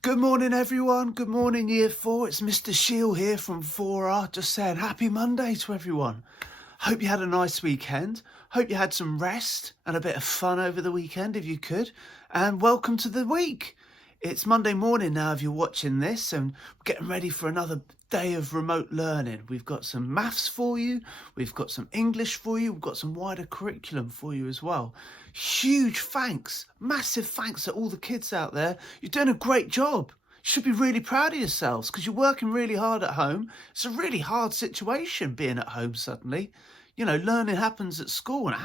Good morning, everyone. Good morning, Year 4. It's Mr. Shield here from 4R, just saying happy Monday to everyone. Hope you had a nice weekend. Hope you had some rest and a bit of fun over the weekend, if you could. And welcome to the week. It's Monday morning now if you're watching this, and we're getting ready for another day of remote learning. We've got some maths for you, we've got some English for you, we've got some wider curriculum for you as well. Huge thanks, massive thanks to all the kids out there. You're doing a great job. You should be really proud of yourselves because you're working really hard at home. It's a really hard situation being at home suddenly. You know, learning happens at school, and it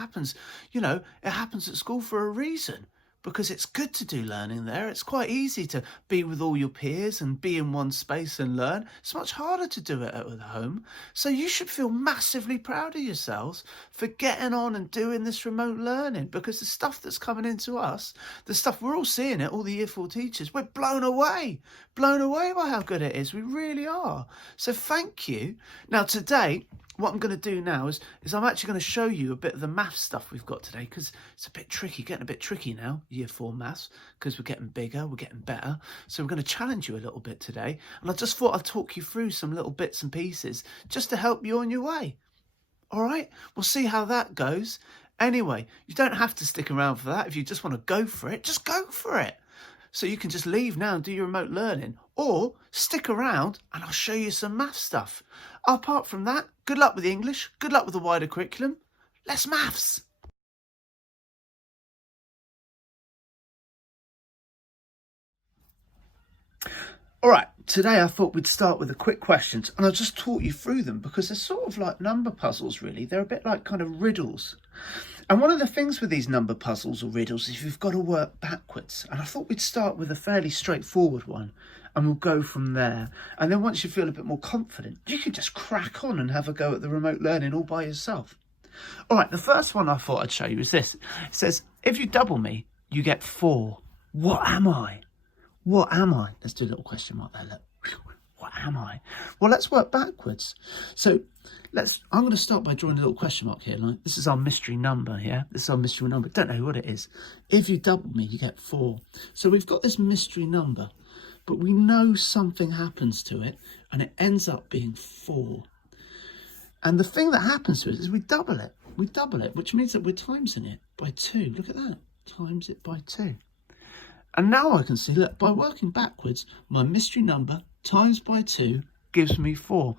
happens at school for a reason. Because it's good to do learning there. It's quite easy to be with all your peers and be in one space and learn. It's much harder to do it at home. So you should feel massively proud of yourselves for getting on and doing this remote learning, because the stuff that's coming into us, the stuff we're all seeing it, all the Year 4 teachers, we're blown away by how good it is. We really are. So thank you. Now today, what I'm going to do now is I'm actually going to show you a bit of the maths stuff we've got today, because it's a bit tricky, getting a bit tricky now, Year 4 maths, because we're getting bigger, we're getting better. So we're going to challenge you a little bit today. And I just thought I'd talk you through some little bits and pieces just to help you on your way. All right, we'll see how that goes. Anyway, you don't have to stick around for that. If you just want to go for it, just go for it. So you can just leave now and do your remote learning, or stick around and I'll show you some math stuff. Apart from that, good luck with the English, good luck with the wider curriculum. Let's maths. All right, today I thought we'd start with the quick questions, and I'll just talk you through them because they're sort of like number puzzles, really. They're a bit like kind of riddles. And one of the things with these number puzzles or riddles is you've got to work backwards. And I thought we'd start with a fairly straightforward one, and we'll go from there. And then once you feel a bit more confident, you can just crack on and have a go at the remote learning all by yourself. All right, the first one I thought I'd show you is this. It says, if you double me, you get 4. What am I? What am I? Let's do a little question mark there. Look. What am I? Well, let's work backwards. So I'm going to start by drawing a little question mark here. Like, this is our mystery number, yeah? This is our mystery number. Don't know what it is. If you double me, you get 4. So we've got this mystery number, but we know something happens to it, and it ends up being 4. And the thing that happens to it is we double it. We double it, which means that we're timesing it by 2. Look at that. Times it by 2. And now I can see, look, by working backwards, my mystery number times by 2 gives me 4.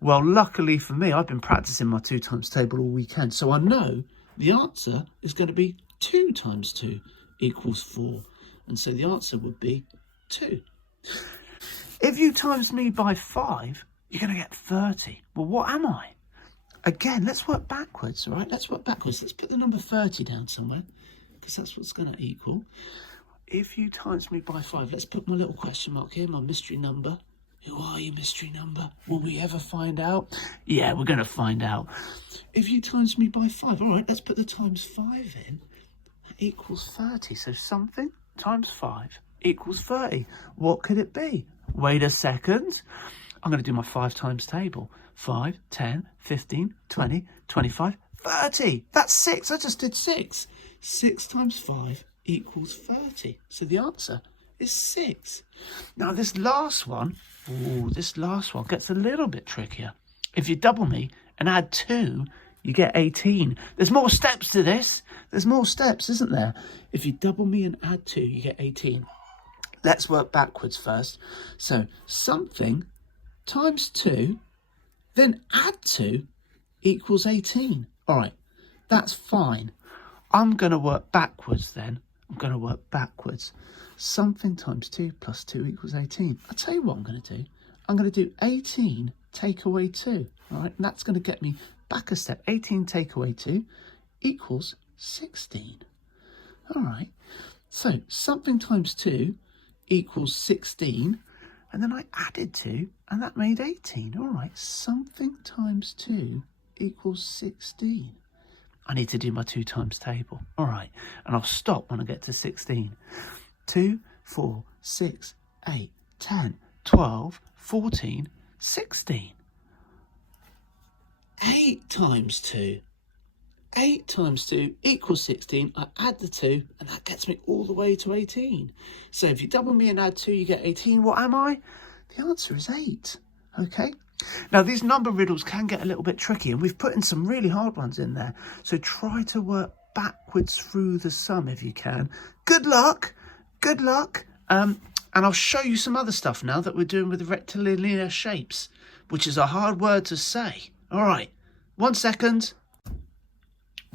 Well, luckily for me, I've been practicing my 2 times table all weekend. So I know the answer is going to be 2 times 2 equals 4. And so the answer would be 2. If you times me by 5, you're going to get 30. Well, what am I? Again, let's work backwards, all right? Let's work backwards. Let's put the number 30 down somewhere, because that's what's going to equal. If you times me by 5, let's put my little question mark here, my mystery number. Who are you, mystery number? Will we ever find out? Yeah, we're going to find out. If you times me by 5, all right, let's put the times 5 in. That equals 30. So something times 5 equals 30. What could it be? Wait a second. I'm going to do my 5 times table. 5, 10, 15, 20, 25, 30. That's 6. I just did 6. 6 times 5 equals 30. So the answer is 6. Now this last one gets a little bit trickier. If you double me and add 2, you get 18. There's more steps to this. There's more steps, isn't there? If you double me and add 2, you get 18. Let's work backwards first. So something times 2, then add 2 equals 18. All right, that's fine. I'm going to work backwards then. I'm going to work backwards. Something times 2 plus 2 equals 18. I'll tell you what I'm going to do. I'm going to do 18 take away 2. All right, and that's going to get me back a step. 18 take away 2 equals 16. All right, so something times 2 equals 16. And then I added 2, and that made 18. All right, something times 2 equals 16. I need to do my 2 times table. All right, and I'll stop when I get to 16. 2, 4, 6, 8, 10, 12, 14, 16. 8 times 2. 8 times 2 equals 16. I add the 2, and that gets me all the way to 18. So if you double me and add 2, you get 18. What am I? The answer is 8. Okay? Now, these number riddles can get a little bit tricky, and we've put in some really hard ones in there. So try to work backwards through the sum if you can. Good luck. Good luck. And I'll show you some other stuff now that we're doing with rectilinear shapes, which is a hard word to say. All right. 1 second.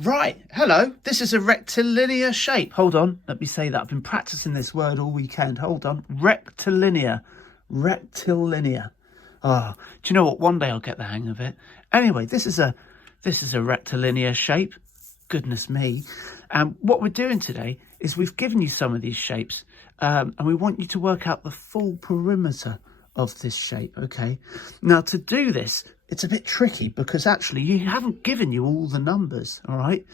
Right, hello, this is a rectilinear shape. Hold on, let me say that. I've been practicing this word all weekend. Hold on, rectilinear, rectilinear. Ah, do you know what? One day I'll get the hang of it. Anyway, this is a rectilinear shape. Goodness me. What we're doing today is we've given you some of these shapes, and we want you to work out the full perimeter of this shape, okay? Now, to do this, it's a bit tricky because actually you haven't given you all the numbers, all right?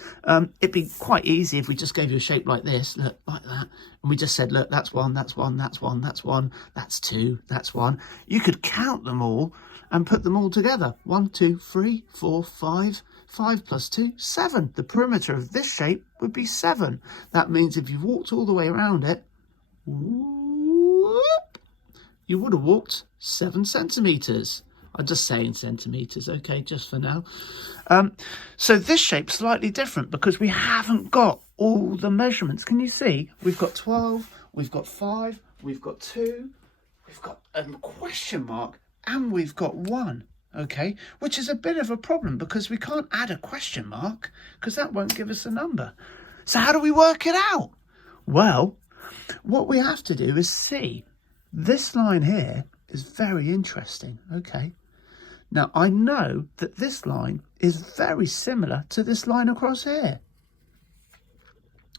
It'd be quite easy if we just gave you a shape like this, look, like that, and we just said, look, that's 1, that's 1, that's 1, that's 1, that's 2, that's 1. You could count them all and put them all together. 1, 2, 3, 4, 5, 5 plus 2, 7. The perimeter of this shape would be 7. That means if you walked all the way around it, whoop, you would have walked 7 centimetres. I'm just saying centimetres, okay, just for now. So this shape's slightly different because we haven't got all the measurements. Can you see? We've got 12, we've got 5, we've got 2, we've got a question mark, and we've got 1, okay? Which is a bit of a problem because we can't add a question mark because that won't give us a number. So how do we work it out? Well, what we have to do is see. This line here is very interesting, okay? Now, I know that this line is very similar to this line across here.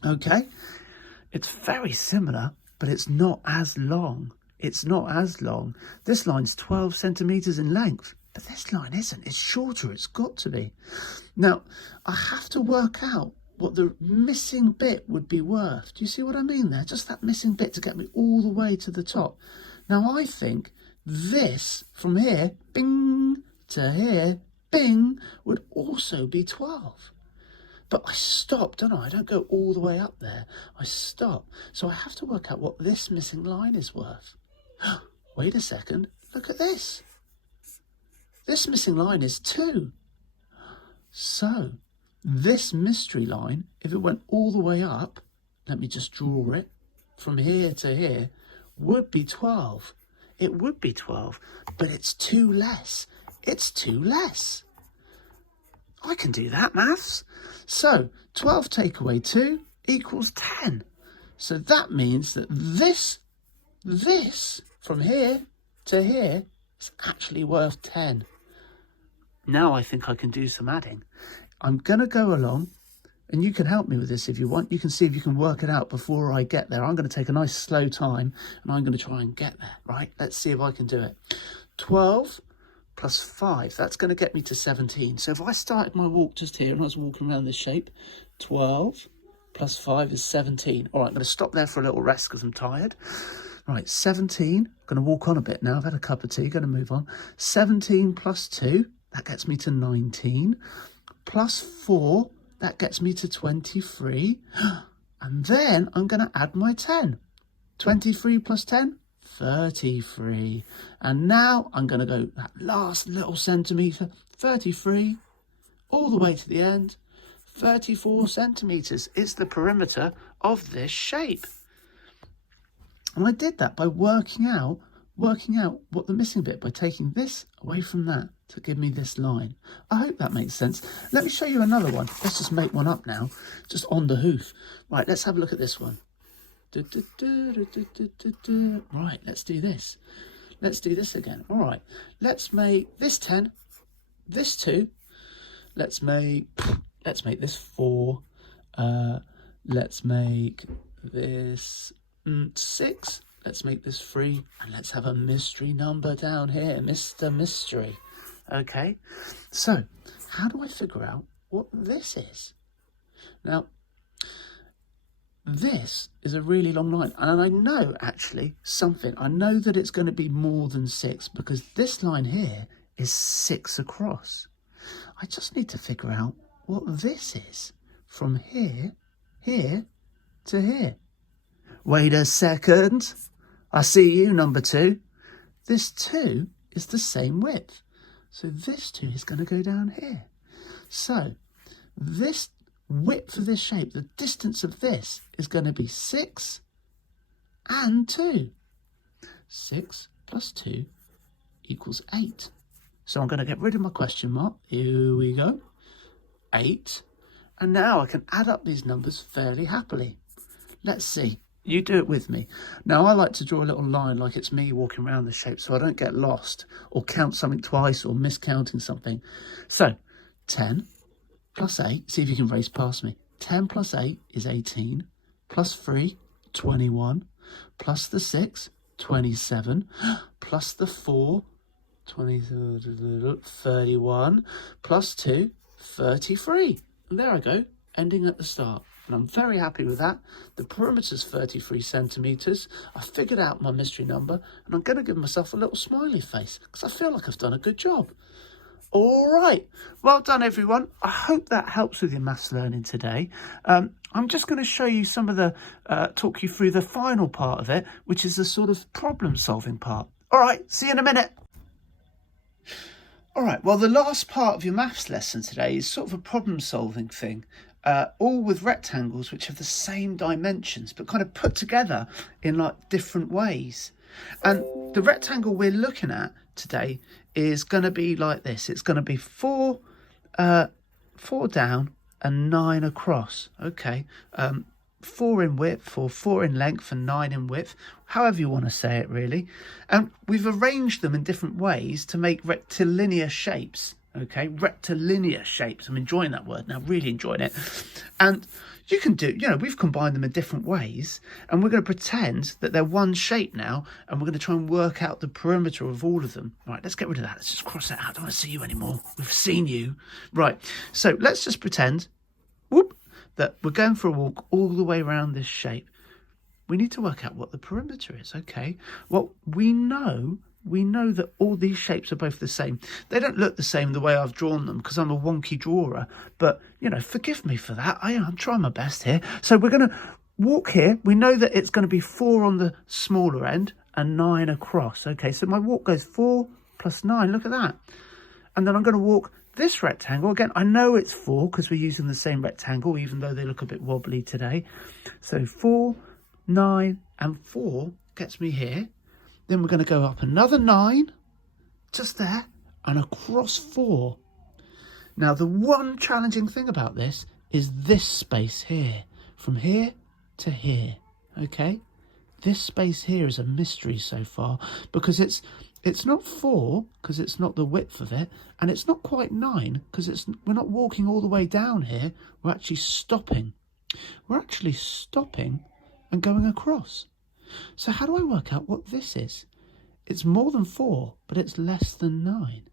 Okay? It's very similar, but it's not as long. It's not as long. This line's 12 centimetres in length, but this line isn't. It's shorter. It's got to be. Now, I have to work out what the missing bit would be worth. Do you see what I mean there? Just that missing bit to get me all the way to the top. Now, I think this from here, bing, to here, bing, would also be 12. But I stop, don't I? I don't go all the way up there. I stop. So I have to work out what this missing line is worth. Wait a second. Look at this. This missing line is 2. So this mystery line, if it went all the way up, let me just draw it, from here to here, would be 12. It would be 12, but it's 2 less. It's 2 less. I can do that, maths. So 12 take away 2 equals 10. So that means that this from here to here is actually worth 10. Now I think I can do some adding. I'm going to go along, and you can help me with this if you want. You can see if you can work it out before I get there. I'm going to take a nice slow time, and I'm going to try and get there, right? Let's see if I can do it. 12 plus 5, that's going to get me to 17. So if I started my walk just here and I was walking around this shape, 12 plus 5 is 17. All right, I'm going to stop there for a little rest because I'm tired. Right, 17. I'm going to walk on a bit now. I've had a cup of tea, going to move on. 17 plus 2, that gets me to 19. Plus 4, that gets me to 23. And then I'm going to add my 10. 23 plus 10, 33. And now I'm going to go that last little centimetre, 33, all the way to the end. 34 centimetres is the perimeter of this shape. And I did that by working out what the missing bit, by taking this away from that to give me this line. I hope that makes sense. Let me show you another one. Let's just make one up now, just on the hoof. Right, let's have a look at this one. Right, let's do this. Let's do this again. All right, let's make this 10, this 2. Let's make this 4. Let's make this 6. Let's make this 3, and let's have a mystery number down here, Mr. Mystery. Okay, so how do I figure out what this is? Now, this is a really long line, and I know actually something. I know that it's going to be more than 6 because this line here is 6 across. I just need to figure out what this is from here to here. Wait a second. I see you, number 2. This 2 is the same width. So this 2 is going to go down here. So this width of this shape, the distance of this, is going to be 6 and 2. 6 plus 2 equals 8. So I'm going to get rid of my question mark. Here we go. 8. And now I can add up these numbers fairly happily. Let's see. You do it with me. Now, I like to draw a little line like it's me walking around the shape so I don't get lost or count something twice or miscounting something. So, 10 plus 8. See if you can race past me. 10 plus 8 is 18. Plus 3, 21. Plus the 6, 27. Plus the 4, 31. Plus 2, 33. And there I go, ending at the start. And I'm very happy with that. The perimeter's 33 centimetres. I figured out my mystery number, and I'm going to give myself a little smiley face because I feel like I've done a good job. All right. Well done, everyone. I hope that helps with your maths learning today. I'm just going to show you some of the, talk you through the final part of it, which is the sort of problem-solving part. All right. See you in a minute. All right, well, the last part of your maths lesson today is sort of a problem-solving thing, all with rectangles which have the same dimensions, but kind of put together in like different ways. And the rectangle we're looking at today is going to be like this. It's going to be 4 down and 9 across. Okay, 4 in width or 4 in length and 9 in width, however you want to say it really. And we've arranged them in different ways to make rectilinear shapes. Okay, rectilinear shapes. I'm enjoying that word now, really enjoying it. And you can do, we've combined them in different ways, and we're going to pretend that they're one shape now, and we're going to try and work out the perimeter of all of them. Right, let's get rid of that. Let's just cross that out. I don't want to see you anymore. We've seen you. Right, so let's just pretend, that we're going for a walk all the way around this shape. We need to work out what the perimeter is, okay? Well, we know that all these shapes are both the same. They don't look the same the way I've drawn them because I'm a wonky drawer, but, forgive me for that. I'm trying my best here. So we're going to walk here. We know that it's going to be 4 on the smaller end and 9 across, okay? So my walk goes 4 plus 9, look at that. And then I'm going to walk this rectangle. Again, I know it's 4 because we're using the same rectangle, even though they look a bit wobbly today. So 4, 9, and 4 gets me here. Then we're going to go up another 9, just there, and across 4. Now, the one challenging thing about this is this space here, from here to here, okay? This space here is a mystery so far because it's not 4 because it's not the width of it, and it's not quite 9 because we're not walking all the way down here. We're actually stopping. We're actually stopping and going across. So how do I work out what this is? It's more than 4, but it's less than 9.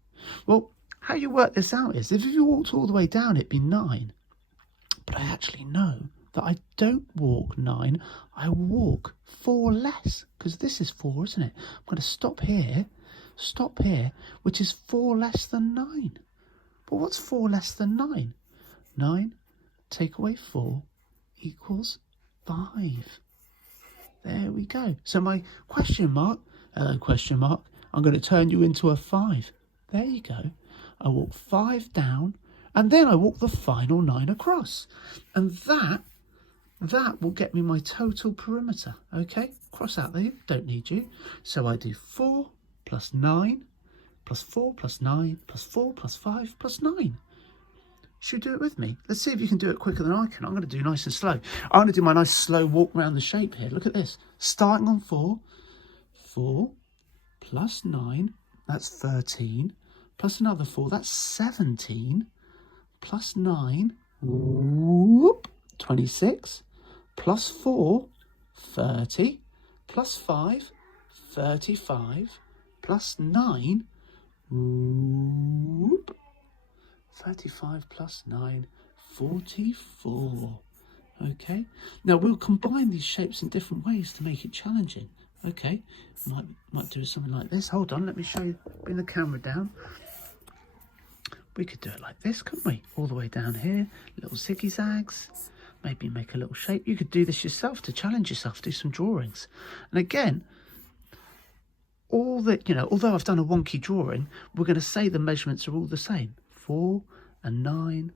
Well, how you work this out is if you walked all the way down, it'd be 9. But I actually know that I don't walk 9, I walk 4 less because this is 4, isn't it? I'm going to stop here, which is 4 less than 9. But what's 4 less than 9? 9 take away 4 equals 5. There we go. So my question mark, I'm going to turn you into a 5. There you go. I walk 5 down, and then I walk the final 9 across. And that will get me my total perimeter. Okay, cross out there, don't need you. So I do 4 plus 9, plus 4 plus 9, plus 4 plus 5 plus 9. Should we do it with me? Let's see if you can do it quicker than I can. I'm going to do nice and slow. I'm going to do my nice slow walk around the shape here. Look at this. Starting on 4. 4 plus 9, that's 13. Plus another 4, that's 17. Plus 9, 26. Plus 4, 30. Plus 5, 35. Plus 9, 35 plus 9, 44. Okay, now we'll combine these shapes in different ways to make it challenging. Okay, might do something like this. Hold on, let me show you. Bring the camera down. we could do it like this, couldn't we? All the way down here, little zigzags, maybe make a little shape. You could do this yourself to challenge yourself, do some drawings. And again, all that, although I've done a wonky drawing, we're going to say the measurements are all the same. 4 and 9,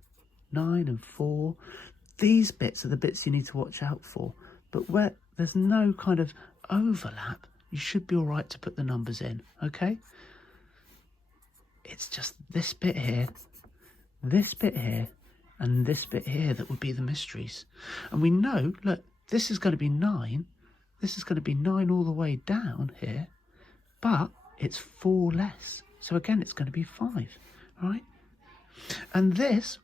9 and 4. These bits are the bits you need to watch out for. But where there's no kind of overlap, you should be all right to put the numbers in, okay? It's just this bit here, and this bit here that would be the mysteries. And we know, look, this is going to be 9. This is going to be 9 all the way down here, but it's 4 less. So again, it's going to be 5, right? And this,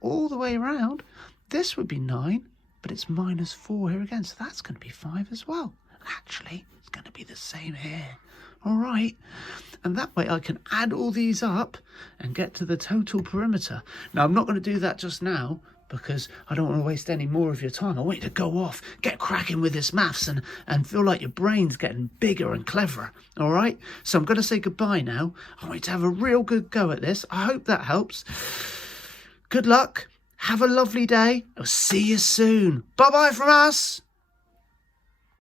all the way around, this would be 9, but it's minus 4 here again. So that's going to be 5 as well. Actually, it's going to be the same here. All right. And that way I can add all these up and get to the total perimeter. Now, I'm not going to do that just now because I don't want to waste any more of your time. I want you to go off, get cracking with this maths and feel like your brain's getting bigger and cleverer. All right. So I'm going to say goodbye now. I want you to have a real good go at this. I hope that helps. Good luck. Have a lovely day. I'll see you soon. Bye-bye from us.